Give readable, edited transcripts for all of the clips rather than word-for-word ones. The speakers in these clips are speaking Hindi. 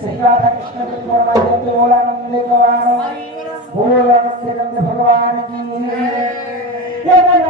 श्री राधा कृष्ण परमानंद बोलानंद गवानो बोलानंद भगवान की ये मन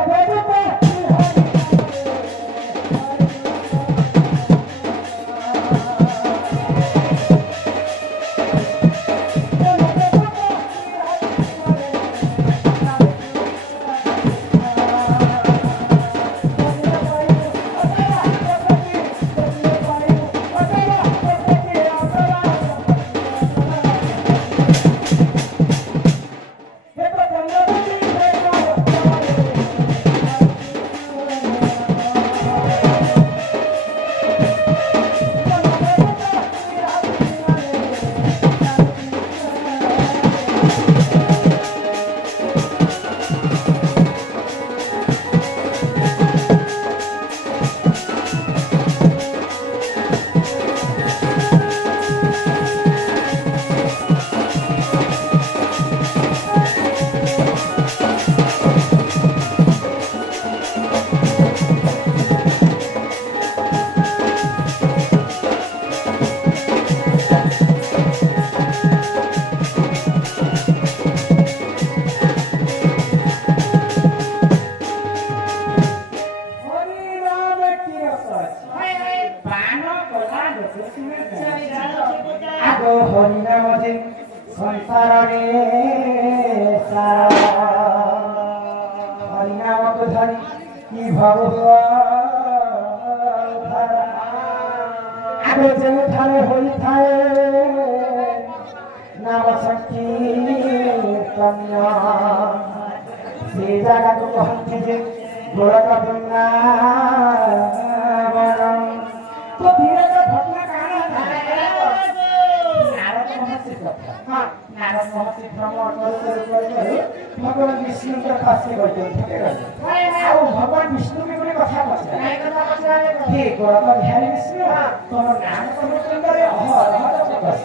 भगवान विष्णु के पास से करते हैं आओ भगवान विष्णु के कोई कथा पछा ठीक गोरा ध्यान विष्णु तुम नाम समझ करे हर हर बस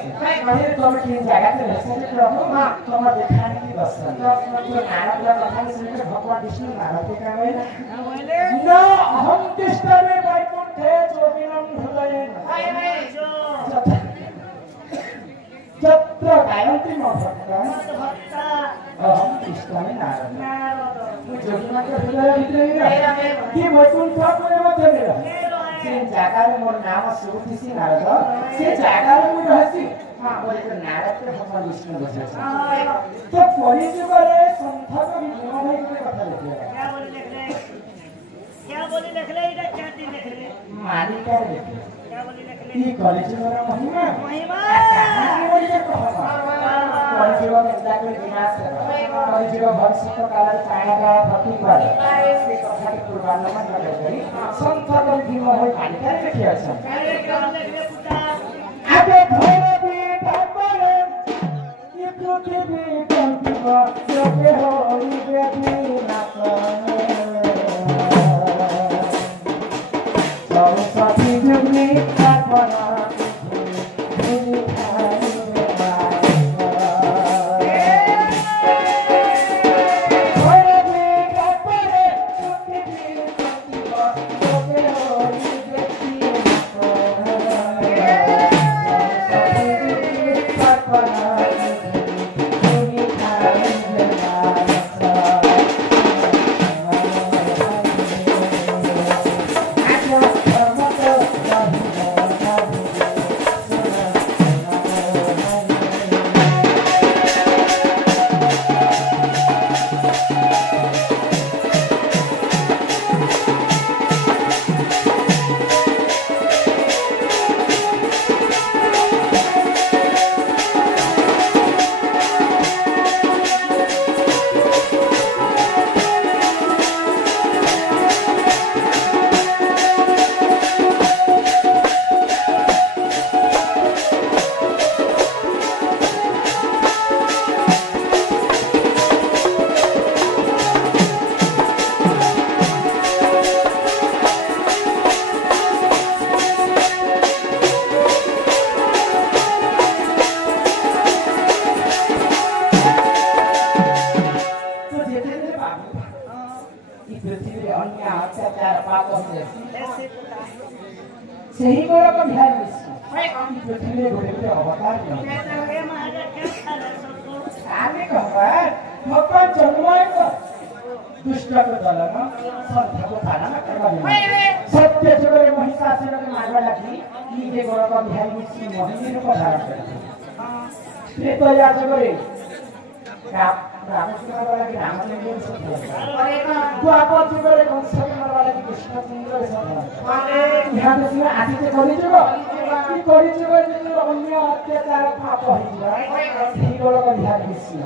कहे तुम की जगह पे रहते रहो मां तुम दिखाने की बस तो नारद का कथा सुन के भगवान विष्णु नारद के कहे न अहम तिष्ठे वैकुंठे जोगिनं हृदये जत्र गायत्री भक्ता अहम तिष्ठामि नारद जोगिनं के हृदय भीतर कि वैकुंठ को मध्य में से जागार मोर नाम सुरतिसी नारद से जागार मोर रहसी हां बोले तो नारद के भगवान विष्णु बसे तो परिजुग रे संथ कवि गुण के कथा लिखे क्या बोली लिख ले इटा क्या दिन लिख ले मालिका लिखे क्या बोली लिख ले ई कॉलेज में महिमा महिमा कहानी बोली के कहा कॉलेज में इंदा के विनाश कॉलेज में भविष्य काल पाया का प्रतिपद से कथा के पूर्वानुमान लगाई संथ कवि गुण होय मालिका लिखे আছে क्या लिख ले पुता आगे भैरवी ठाकुर ये पृथ्वी कंपिवा जोगे होई बेदी नाचने सरस्वती जुगनी ठाकुर पृथ्वी गोटे अवतार ये महाराज क्या खाला सबको आने कहर भगवान जन्मएको दुष्टको दलमा सत्यको थानामा करवा सत्य जुगले महिषासुरको मार्ग लागि निजे गोरको बिहारी श्री मोहिनीको धारण गरे त्रेतया जुगले रामचन्द्रको लागि रामचन्द्रले सत्य द्वापर जुगले कंसको लागि कृष्णचन्द्रले सत्य यहाँ त्यसमा आदि चाहिँ कलिजुग यी कलिजुगले अन्य अत्याचार पाप होइन त्यही गोरको बिहारी कृष्ण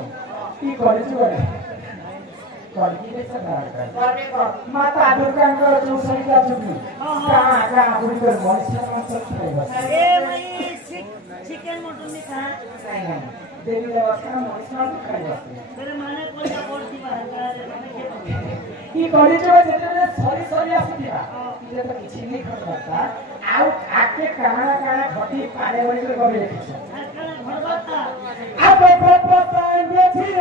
यी कलिजुगले कलिजुगले सत्य माता दुर्गाको चौसरीका जुग्नु कहाँ बुढीको मनुष्यमा सत्य ए भाई चिकन मटन नहीं खा देवीले बस्छन् मनुष्यमा खाइ बस्छन् तेरे माने कोई का बोल दी बाहर यी कलिजुग जेतेबेले सरी सरी आसीथिबा इले त किछि नै खर्चता आउ आके काना काना घटी पारे बनिले गरे लेखिछ आके प्रपताइ बेथिर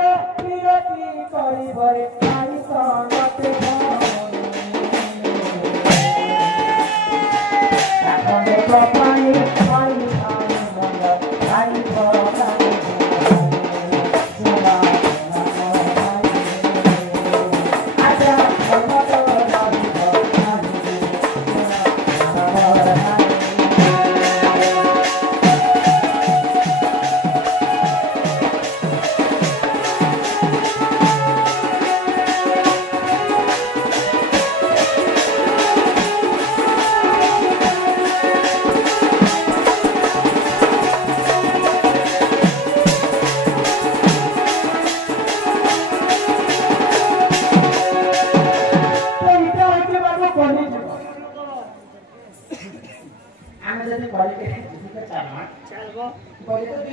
निरति करि भरे पानी सनते आके प्रपताइ पानी खाइ मंग खाइ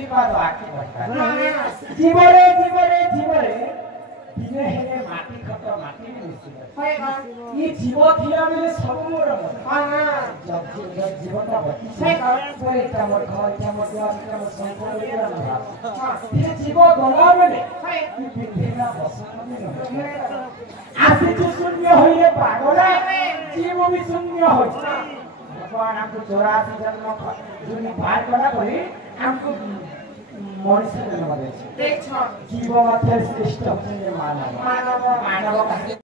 भरा जीवरे जीवरे जीवरे दिने हेले माटी खत माटी मिसिन्छ यी जीव थिया बेले सबुर जब जीवनटा बचिछ पहिला मूर्ख इटा मूर्ख संसार यो जीव गला बेले यी पृथ्वीमा बस्न पनि आफै चाहिँ शून्य होइए पागला जीव भी शून्य होइ भगवान हमको 84 जन्म जुनी पार गर्दा पनि हमको मनुष्य जन्म दिएछ जीव मात्र श्रेष्ठ हुन्छ मानव